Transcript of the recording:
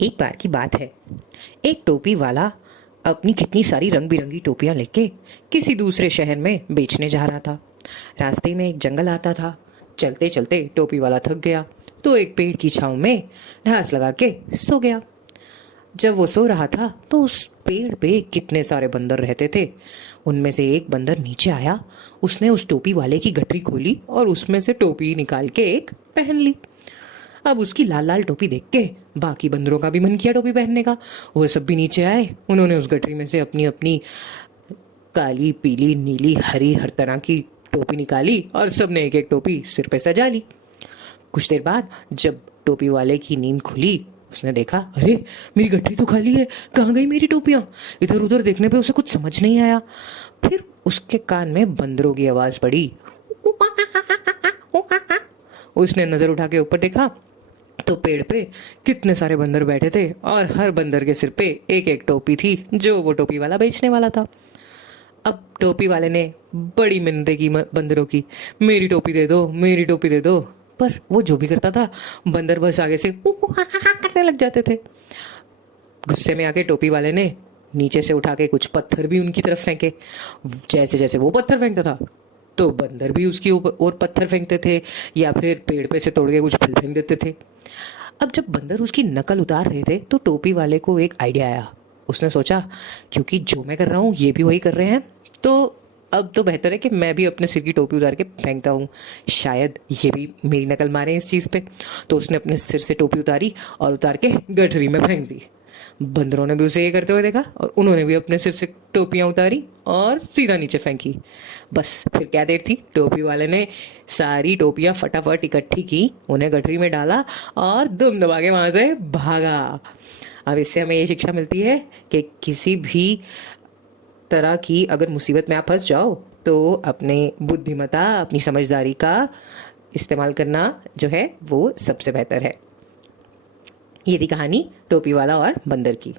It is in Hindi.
एक बार की बात है। एक टोपी वाला अपनी कितनी सारी रंग बिरंगी टोपियां लेके किसी दूसरे शहर में बेचने जा रहा था। रास्ते में एक जंगल आता था। चलते चलते टोपी वाला थक गया तो एक पेड़ की छांव में ढास लगा के सो गया। जब वो सो रहा था तो उस पेड़ पे कितने सारे बंदर रहते थे। उनमें से एक बंदर नीचे आया। उसने उस टोपी वाले की गठरी खोली और उसमें से टोपी निकाल के एक पहन ली। अब उसकी लाल लाल टोपी देख के बाकी बंदरों का भी मन किया टोपी पहनने का। वो सब भी नीचे आए। उन्होंने उस गठरी में से अपनी अपनी काली पीली नीली हरी हर तरह की टोपी निकाली और सबने एक एक टोपी सिर पे सजा ली। कुछ देर बाद जब टोपी वाले की नींद खुली उसने देखा, अरे मेरी गठरी तो खाली है, कहाँ गई मेरी टोपियाँ। इधर उधर देखने पे उसे कुछ समझ नहीं आया। फिर उसके कान में बंदरों की आवाज पड़ी। उसने नजर उठा के ऊपर देखा तो पेड़ पे कितने सारे बंदर बैठे थे और हर बंदर के सिर पे एक एक टोपी थी जो वो टोपी वाला बेचने वाला था। अब टोपी वाले ने बड़ी मिन्नतें की बंदरों की, मेरी टोपी दे दो, मेरी टोपी दे दो। पर वो जो भी करता था बंदर बस आगे से करने लग जाते थे। गुस्से में आके टोपी वाले ने नीचे से उठा के कुछ पत्थर भी उनकी तरफ फेंके। जैसे जैसे वो पत्थर फेंकता था तो बंदर भी उसके ऊपर और पत्थर फेंकते थे या फिर पेड़ पे से तोड़ के कुछ फल फेंक देते थे। अब जब बंदर उसकी नकल उतार रहे थे तो टोपी वाले को एक आइडिया आया। उसने सोचा, क्योंकि जो मैं कर रहा हूँ ये भी वही कर रहे हैं तो अब तो बेहतर है कि मैं भी अपने सिर की टोपी उतार के फेंकता हूँ, शायद ये भी मेरी नकल मारे इस चीज़ पे। तो उसने अपने सिर से टोपी उतारी और उतार के गठरी में फेंक दी। बंदरों ने भी उसे ये करते हुए देखा और उन्होंने भी अपने सिर से टोपियां उतारी और सीधा नीचे फेंकी। बस फिर क्या देर थी, टोपी वाले ने सारी टोपियां फटाफट इकट्ठी की, उन्हें गठरी में डाला और दुम दबा के वहां से भागा। अब इससे हमें ये शिक्षा मिलती है कि किसी भी तरह की अगर मुसीबत में आप फंस जाओ तो अपने बुद्धिमत्ता अपनी समझदारी का इस्तेमाल करना जो है वो सबसे बेहतर है। ये थी कहानी टोपी वाला और बंदर की।